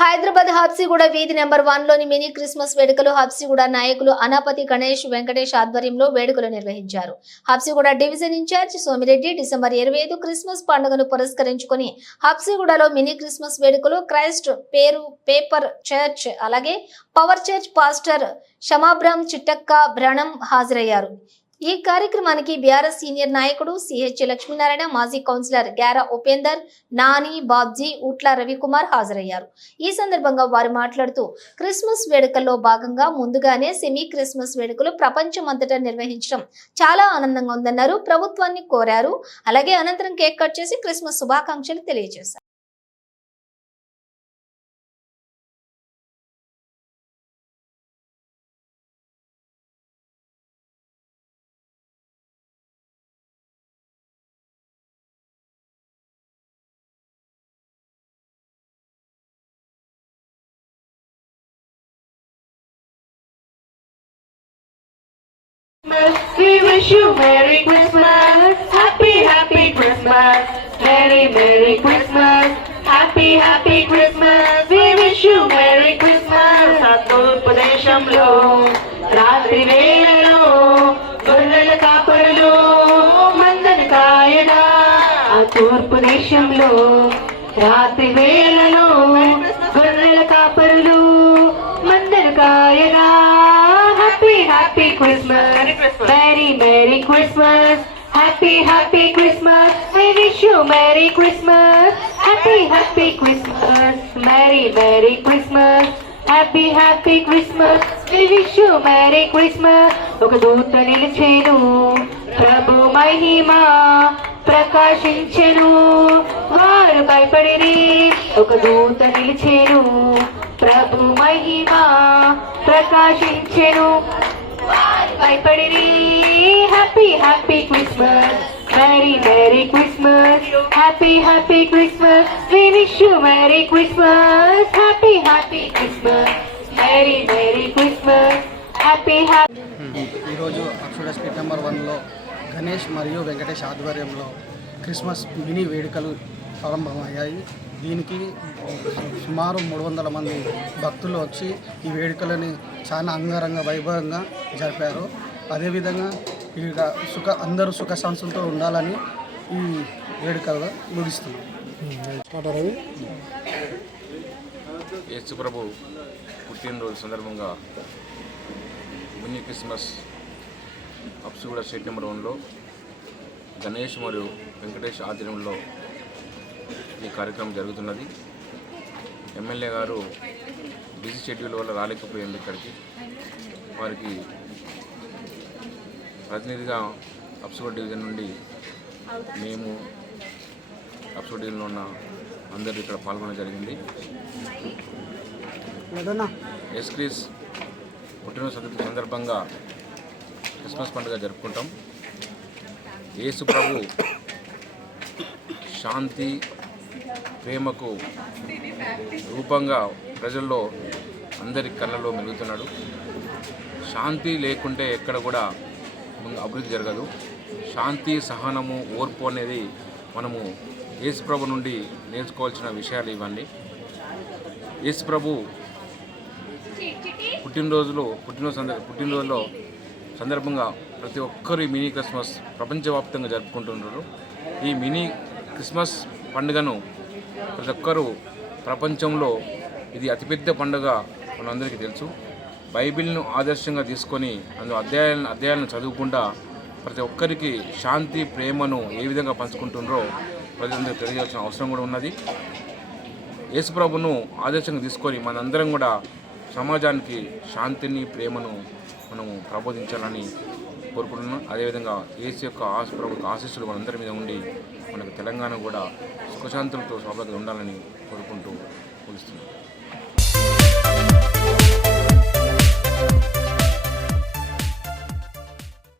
హైదరాబాద్ హబ్సిగూడ వీధి నెంబర్ 1 లోని mini Christmas వేడుకలు హబ్సిగూడ నాయకులు అనాపతి గణేష్ వెంకటేష్ ఆధ్వర్యంలో వేడుకలు నిర్వహించారు. Habsiguda division in charge Somireddy December 25 Christmas పండుగను పురస్కరించుకొని హబ్సిగూడలో మినీ క్రిస్మస్ వేడుకలు క్రైస్ట్ పేరు పేపర్ చర్చ్ అలాగే పవర్ చర్చ్ పాస్టర్ షమాబ్రామ్ చిట్టక్క బ్రణం హాజరయ్యారు. ఈ కార్యక్రమానికి బీఆర్ఎస్ సీనియర్ నాయకుడు సిహెచ్ లక్ష్మీనారాయణ, మాజీ కౌన్సిలర్ గ్యారా ఉపేందర్, నాని, బాబ్జీ, ఉట్ల రవికుమార్ హాజరయ్యారు. ఈ సందర్భంగా వారు మాట్లాడుతూ క్రిస్మస్ వేడుకల్లో భాగంగా ముందుగానే సెమీ క్రిస్మస్ వేడుకలు ప్రపంచమంతటా నిర్వహించడం చాలా ఆనందంగా ఉందన్నారు. ప్రభుత్వాన్ని కోరారు. అలాగే అనంతరం కేక్ కట్ చేసి క్రిస్మస్ శుభాకాంక్షలు తెలియజేశారు. We wish you Merry Christmas, Happy Christmas, Merry Christmas, Happy Christmas. We wish you Merry Christmas. తూర్పు దేశంలో రాత్రి వేళలో గొర్రెల కాపరులు మందను కాయగా, ఆ తూర్పు దేశంలో రాత్రి వేళలో గొర్రెల కాపరులు మందను కాయగా. Happy Christmas, Merry Christmas, Happy Christmas. We wish you Merry Christmas, Happy Christmas, Merry Christmas, Happy Christmas. We wish you Merry Christmas. ఒక దూత నిలిచెను, ప్రభు మహిమ ప్రకాశించెను, వారు భయపడిరి. ఒక దూత నిలిచెను, ప్రభు మహిమ ప్రకాశించెను, భయపడిరి. Happy Christmas, Merry Christmas, Happy Christmas. We wish you Merry Christmas, Happy Christmas, Merry Christmas, Happy. ఈరోజు అక్షర street number 1లో గణేష్ మరియు వెంకటేష్ ఆధ్వర్యంలో క్రిస్మస్ మినీ వేడుకలు ప్రారంభమయ్యాయి. దీనికి సుమారు 300 మంది భక్తులు వచ్చి ఈ వేడుకలని చాలా అంగరంగ వైభవంగా జరిపారు. అదేవిధంగా ఇక అందరూ సుఖ శాంతులతో ఉండాలని ఈ వేడుకగా ముగిస్తున్నాం. యేసు ప్రభు పుట్టినరోజు సందర్భంగా mini Christmas Habsiguda street number 1లో గణేష్ మరియు వెంకటేష్ ఆధ్వర్యంలో ఈ కార్యక్రమం జరుగుతున్నది. ఎమ్మెల్యే గారు బిజీ షెడ్యూల్ వల్ల రాలేకపోయింది ఇక్కడికి. వారికి ప్రతినిధిగా హబ్సిగూడ డివిజన్ నుండి మేము హబ్సిగూడ డివిజన్లో ఉన్న అందరూ ఇక్కడ పాల్గొనడం జరిగింది. యేసుక్రీస్తు పుట్టినరోజు సందర్భంగా క్రిస్మస్ పండుగ జరుపుకుంటాం. యేసు ప్రభు శాంతి ప్రేమకు రూపంగా ప్రజల్లో అందరి కళ్ళలో మెలుగుతున్నాడు. శాంతి లేకుంటే ఎక్కడ కూడా అభివృద్ధి జరగదు. శాంతి, సహనము, ఓర్పు అనేది మనము యేసు ప్రభు నుండి నేర్చుకోవాల్సిన విషయాలు ఇవన్నీ. యేసు ప్రభు పుట్టినరోజులో సందర్భంగా ప్రతి ఒక్కరు ఈ మినీ క్రిస్మస్ ప్రపంచవ్యాప్తంగా జరుపుకుంటున్నారు. ఈ మినీ క్రిస్మస్ పండుగను ప్రతి ఒక్కరూ ప్రపంచంలో ఇది అతిపెద్ద పండుగ మనందరికీ తెలుసు. బైబిల్ను ఆదర్శంగా తీసుకొని అందులో అధ్యాయాలను చదువుకుంటా ప్రతి ఒక్కరికి శాంతి, ప్రేమను ఏ విధంగా పంచుకుంటున్నారో ప్రజలందరికీ తెలియజేయాల్సిన అవసరం కూడా ఉన్నది. యేసుప్రభును ఆదర్శంగా తీసుకొని మనందరం కూడా సమాజానికి శాంతిని, ప్రేమను మనము ప్రబోధించాలని కోరుకుంటున్నాం. అదేవిధంగా యేసు యొక్క ప్రభుత్వ ఆశీస్సులు మనందరి మీద ఉండి మనకు తెలంగాణ కూడా సుఖశాంతులతో స్వాభావికంగా ఉండాలని కోరుకుంటూ ముగిస్తున్నాం.